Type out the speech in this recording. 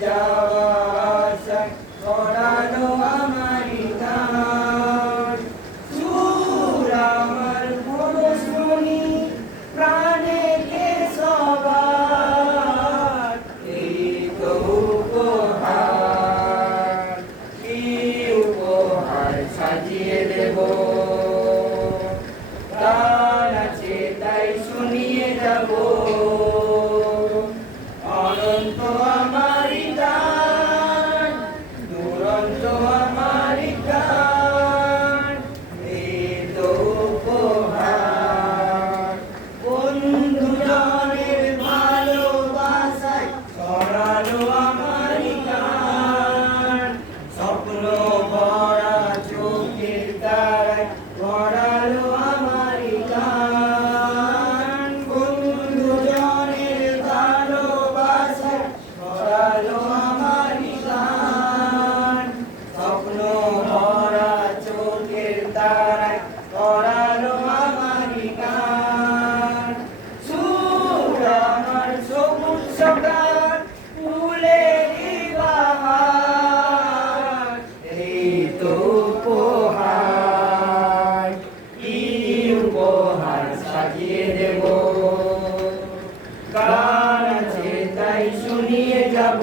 যাওয়া আশায় পড়ালো আমারই গান। সুর আমার মনে শুনি প্রাণে কে সবার, এই তো উপহার, কি উপহার সাজিয়ে দেব। গান আছে তাই শুনিয়ে যাব, অনন্ত আমারই গান, দুরন্ত আমারই গান, এই তো উপহার। বন্ধুজনের ভালোবাসায় ছড়ালো আমারই গান, স্বপ্ন ভরা চোখের তারায় ভরালো আমারই গান। বন্ধুজনের ভালোবাসায় ভরালো আমারই গান, স্বপ্ন ভরা চোখের তারায় ভরালো আমারই গান। সুর আমার সবুজ সকাল ফুলেরই বাহার, এই তো উপহার, কি উপহার সাজিয়ে দেব। গান আছে তাই শুনিয়ে যাব।